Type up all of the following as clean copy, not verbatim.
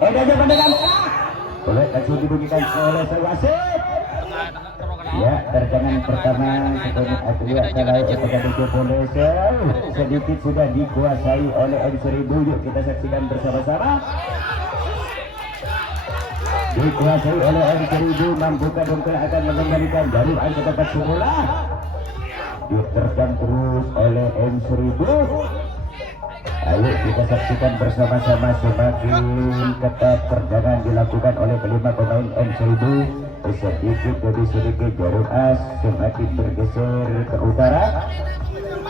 Edanya pendekan. Boleh langsung dibunyikan oleh sang wasit. Ya, terjangan pertama sebanyak Atlia kalau PKBG boleh sedikit sudah dikuasai oleh M1000. Yuk kita saksikan bersama-sama. Dikuasai oleh M1000, membuka dongkrak akan mengembalikan jarum ke tempat semula. Diterjang terus oleh M1000. Ayo kita saksikan bersama-sama semakin ketat terjangan dilakukan oleh kelima pemain M1000. Sedikit demi sedikit jarum as semakin bergeser ke utara.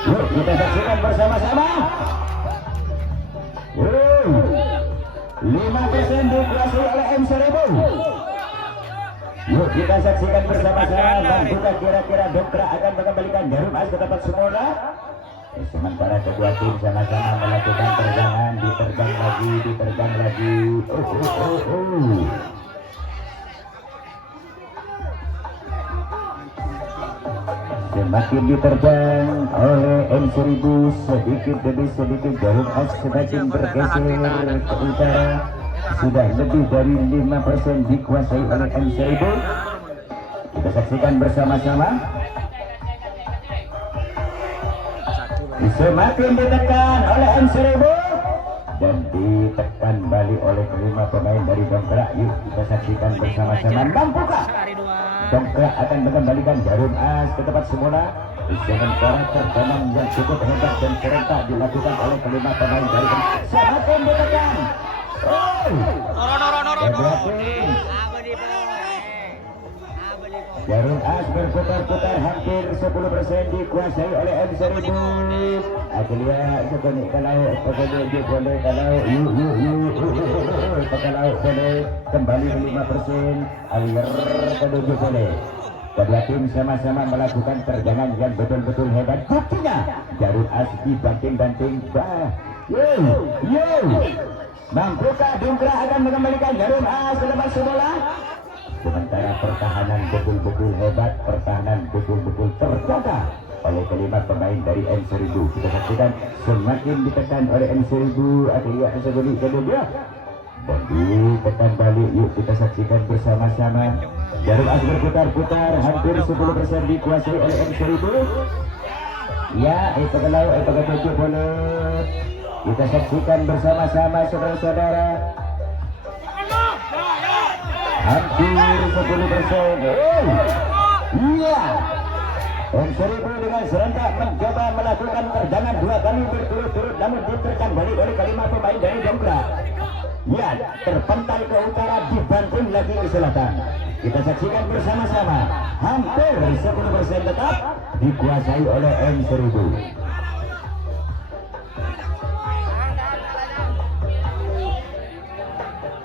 Yuk kita saksikan bersama-sama. 5% dikuasai oleh M1000. Yuk kita saksikan bersama-sama. Membuka kira-kira dongkrak akan mengembalikan jarum as ke tempat semula. Sementara kedua tim sama-sama melakukan terjangan, diterjang lagi. Semakin diterjang oleh M1000, sedikit demi sedikit jarum as semakin bergeser ke utara. Sudah lebih dari 5% dikuasai oleh M1000. Kita saksikan bersama-sama. Semakin ditekan oleh M1000 dan ditekan balik oleh kelima pemain dari dongkrak. Yuk kita saksikan bersama-sama. Mampukah dongkrak akan mengembalikan jarum as ke tempat semula? Sementara terjangan yang cukup hebat dan serentak dilakukan oleh kelima pemain dari dongkrak. Semakin ditekan. Jarum as berputar-putar hampir 10% dikuasai oleh M1000. Atlia sebanyak kalau pokoknya dia boleh kalau kalau boleh kembali 5%. Alir kalau dia boleh. Kedua tim sama-sama melakukan terjangan yang betul-betul hebat. Buktinya jarum as dibanting-banting. Mampukah dongkrak akan mengembalikan jarum as ke tempat semula? Sementara pertahanan betul-betul hebat, pertahanan betul-betul terjaga oleh kelima pemain dari M1000. Kita saksikan semakin ditekan oleh M1000. Atlia tersebut kedua dan ditekan balik. Yuk kita saksikan bersama-sama. Jarum as berputar-putar hampir 10% dikuasai oleh M1000. Ya, itu kalau itu boleh. Kita saksikan bersama-sama saudara-saudara. Hampir 10%. Iya. M1000 dengan serentak mencoba melakukan terjangan 2 kali berturut-turut, namun diterjang balik oleh kelima pemain dari dongkrak. Ya, terpental ke utara, dibanting lagi ke selatan. Kita saksikan bersama-sama. Hampir 10% tetap dikuasai oleh M1000.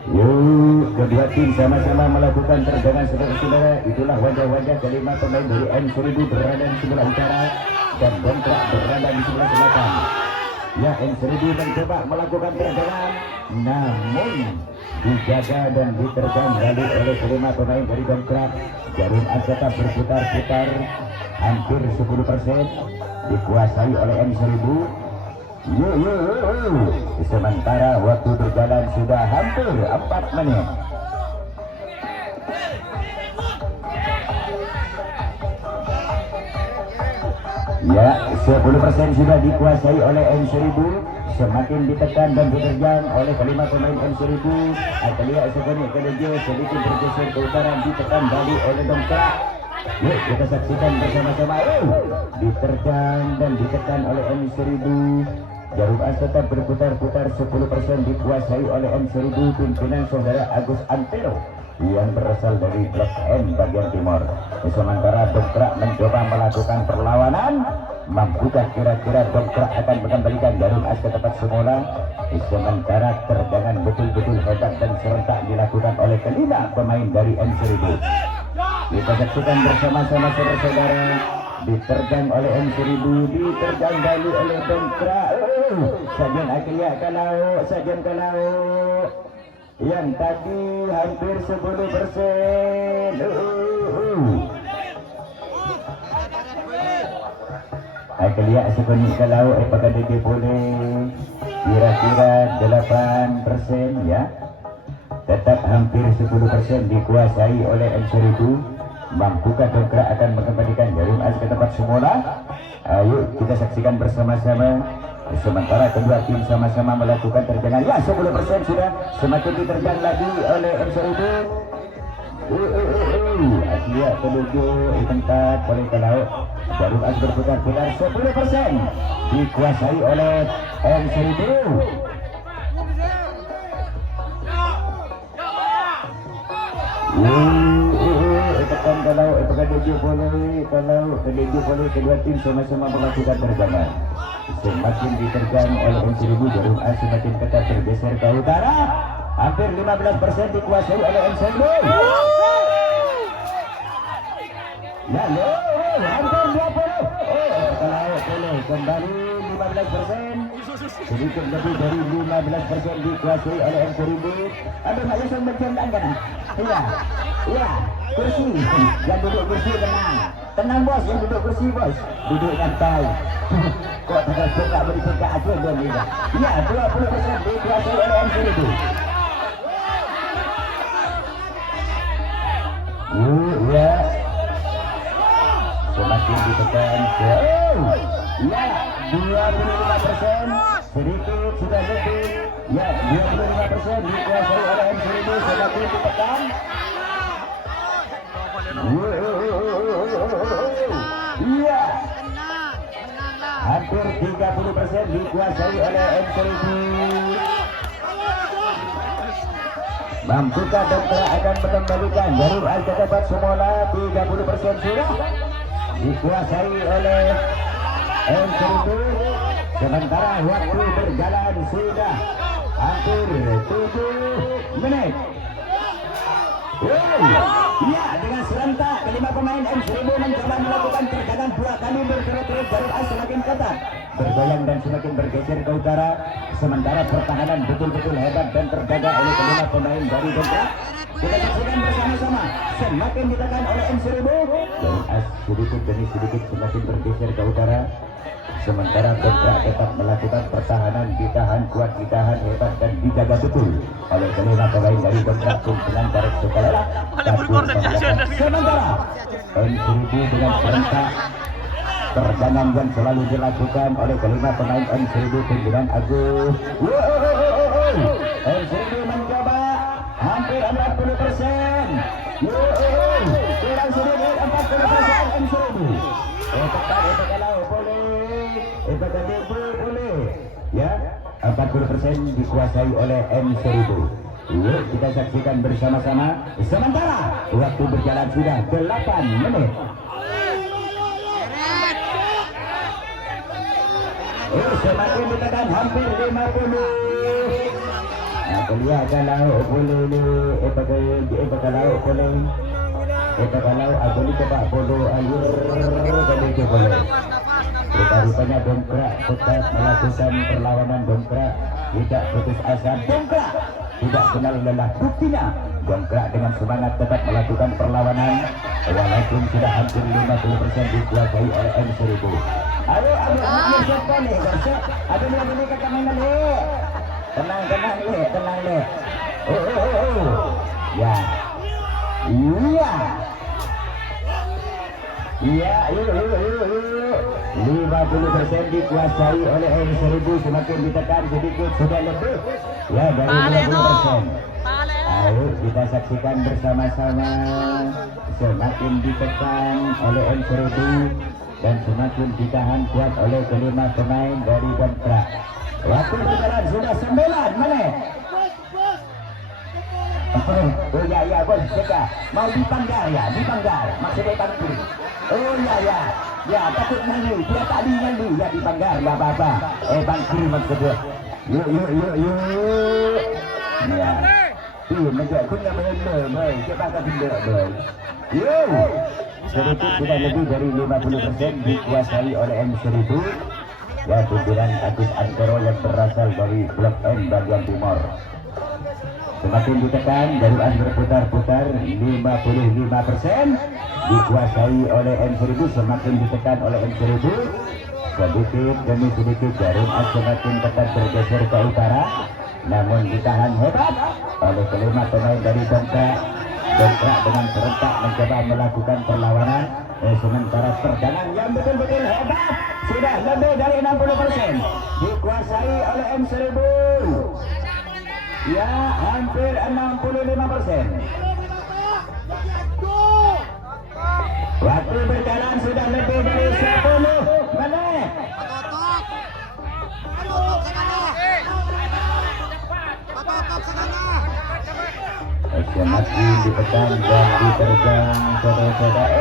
Yuk, kedua tim sama-sama melakukan terjangan saudara-saudara. Itulah wajah-wajah kelima pemain dari M1000 berada di sebelah utara dan dongkrak berada di sebelah selatan. Ya, M1000 mencoba melakukan terjangan, namun dijaga dan diterjang balik oleh kelima pemain dari dongkrak. Jarum as tetap berputar-putar hampir 10% dikuasai oleh M1000. Sementara waktu berjalan sudah hampir 4 menit. Ya, 10% sudah dikuasai oleh M1000. Semakin ditekan dan diterjang oleh kelima pemain M1000. Atlia sebanyak kedua sedikit bergeser ke utara, ditekan balik oleh dongkrak. Yuk kita saksikan bersama-sama. Diterjang dan ditekan oleh M1000. Jarum as tetap berputar-putar 10% dikuasai oleh M1000 pimpinan saudara Agus Antero yang berasal dari Blok M bagian timur. Sementara dongkrak mencoba melakukan perlawanan. Mampukah kira-kira dongkrak akan mengembalikan jarum as ke tempat semula? Sementara terjangan betul-betul hebat dan serentak dilakukan oleh kelima pemain dari M1000. Kita saksikan bersama-sama saudara-saudara. Diterjang oleh M1000, diterjang balik oleh dongkrak. Sajian Atlia sajian kalau yang tadi hampir 10%. Atlia sebanyak kalau apakah dia boleh kira-kira 8% ya. tetap hampir 10% dikuasai oleh M1000. Mampukah dongkrak akan mengembalikan Jarum As ke tempat semula? Ayo kita saksikan bersama-sama. Sementara kedua tim sama-sama melakukan terjangan. Ya, 10% sudah semakin diterjang lagi oleh M1000. Asia menuju tempat oleh Kalau. Jarum As berputar-putar, 10% dikuasai oleh M1000. Tekan Kalau, tekan menuju boleh kedua tim sama-sama melakukan terjangan. Semakin diterjang oleh M1000, Jarum As semakin ketat tergeser ke utara. Hampir 15% dikuasai oleh M1000. Ya, hampir 20. Kalau boleh kembali 15%. Sedikit lebih dari 15% dikuasai oleh M1000. Aduh, nak langsung bercandaan kan? Iya, kursi. Yang duduk kursi tenang bos, yang duduk kursi bos. Duduk santai. Kok tak beri pegak aja belum ini. Ya, 20% dikuasai oleh M1000. Ya. Semakin ditekan ya, 25%. Sedikit sudah lebih. Ya, 25% dikuasai oleh M1000. Semakin ditekan. Iya. Hampir 30% dikuasai oleh M1000. Mampukah dongkrak akan mengembalikan Jarum As ke tempat semula? 30% sudah dikuasai oleh M1000. Sementara waktu berjalan sudah hampir 7 menit. Ya, dengan serentak kelima pemain M1000 mencoba melakukan terjangan 2 kali berturut-turut. Jarum As semakin ketat bergoyang dan semakin bergeser ke utara. Sementara pertahanan betul-betul hebat dan terjaga oleh kelima pemain dari dongkrak. Kita saksikan bersama-sama. Semakin ditekan oleh M1000. Jarum As sedikit demi sedikit semakin bergeser ke utara. Sementara dongkrak tetap melakukan pertahanan, ditahan kuat, ditahan hebat dan dijaga betul oleh kelima pemain dari dongkrak kumpulan Barat Sukalala. Sementara M1000 dengan serentak terjangan yang selalu dilakukan oleh kelima pemain M1000 pimpinan Agus. M1000 mencoba hampir 40%. Kurang sedikit 40% M1000. Tepat kalau boleh, boleh. Ya, 40% dikuasai oleh M1000. Yuk kita saksikan bersama-sama. Sementara waktu berjalan sudah 8 menit. Semakin ditekan hampir 50. Nah, kelihatan kalau boleh kalau aku ni coba bodoh alir boleh. Rupanya dongkrak tetap melakukan perlawanan. Dongkrak tidak putus asa. Dongkrak tidak kenal lelah. Buktinya dongkrak dengan semangat tetap melakukan perlawanan walaupun sudah hampir 50% dikuasai oleh M1000. Ayo siapa nih? Ada ni kata mainan le. Tenang le. Ya. Iya, yuk. 50% dikuasai oleh M1000. Semakin ditekan sedikit sudah lebih. Ya, dari 50%. Ayo kita saksikan bersama-sama. Semakin ditekan oleh M1000 dan semakin ditahan kuat oleh kelima pemain dari dongkrak. Waktu berjalan sudah 9 menit. Oh ya bos, jaga. Mau dipanggar ya, maksudnya pangkir. Oh ya, takut nyanyi, dia tadi nyanyi, ya dipanggar, ya apa-apa. Pangkir maksudnya. Yuk. Ya. Menjadi punya benar, kita akan benar. Yuk. Sedikit sudah lebih dari 50% dikuasai oleh M1000. Ya, pimpinan Agus Antero yang berasal dari Blok M bagian timur. Semakin ditekan, Jarum As berputar-putar 55% dikuasai oleh M1000. Semakin ditekan oleh M1000, sedikit demi sedikit Jarum As semakin ketat bergeser ke utara, namun ditahan hebat oleh kelima pemain dari Dongkrak. Dongkrak dengan serentak mencoba melakukan perlawanan, sementara terjangan yang betul-betul hebat sudah lebih dari 60% dikuasai oleh M Seribu. Ya, hampir 65%. Waktu berjalan sudah lebih dari 10 menit. Semakin ditekan dan diterjang saudara-saudara.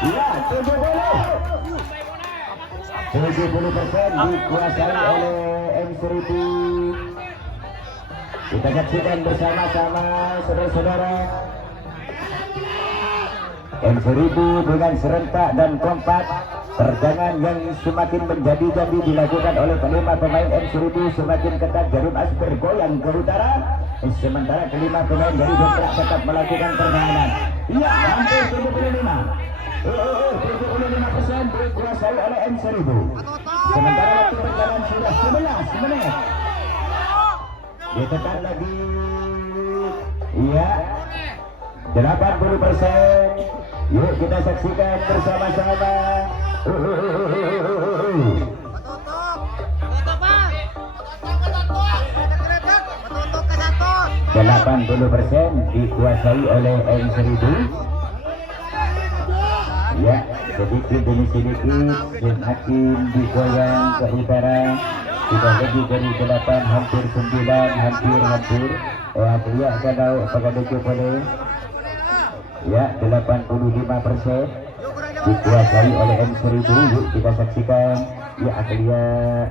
Ya, 70% dikuasai oleh M Seribu. Kita saksikan bersama-sama saudara-saudara. M Seribu dengan serentak dan kompak, terjangan yang semakin menjadi-jadi dilakukan oleh kelima pemain M Seribu, semakin ketat, jarum as bergoyang ke utara, sementara kelima pemain dari Dongkrak tetap melakukan permainan. Ya, hampir 75% dikuasai oleh M Seribu. Sementara waktu berjalan sudah 11 menit. Ditekan lagi. Iya, 80%. Yuk kita saksikan bersama-sama. 80% dikuasai oleh M Seribu. Ya, sedikit demi sedikit semakin digoyang ke utara. Sudah lebih dari 8, hampir 9, hampir. Lihat kalau Pagadejo boleh. Ya, 85% dikuasai oleh M Seribu. Yuk kita saksikan. Ya, Akhlia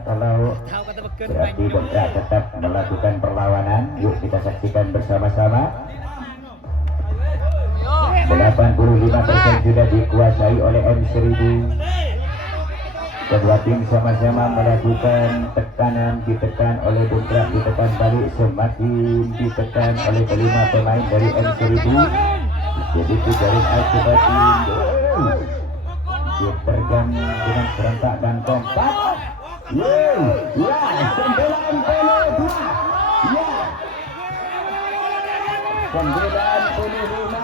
kalau berarti Dongkrak tetap melakukan perlawanan. Yuk kita saksikan bersama-sama. 85% sudah dikuasai oleh M Seribu. Kedua tim sama-sama melakukan tekanan, ditekan oleh Dongkrak, ditekan balik, semakin ditekan oleh kelima pemain dari M Seribu. Sedikit jaring akibatin diterjang dengan serentak dan kompak. Ya, 92. Ya, 95.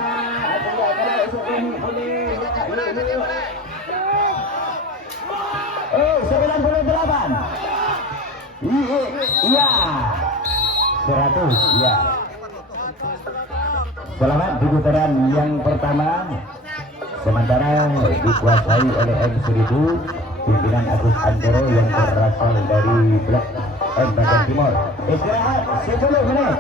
Oh, 98. Iya, 100. Ya. Selamat di putaran yang pertama. Sementara dikuasai oleh M Seribu, pimpinan Agus Antoro yang berasal dari Blok M Bagian Timur. Istirahat 10 menit.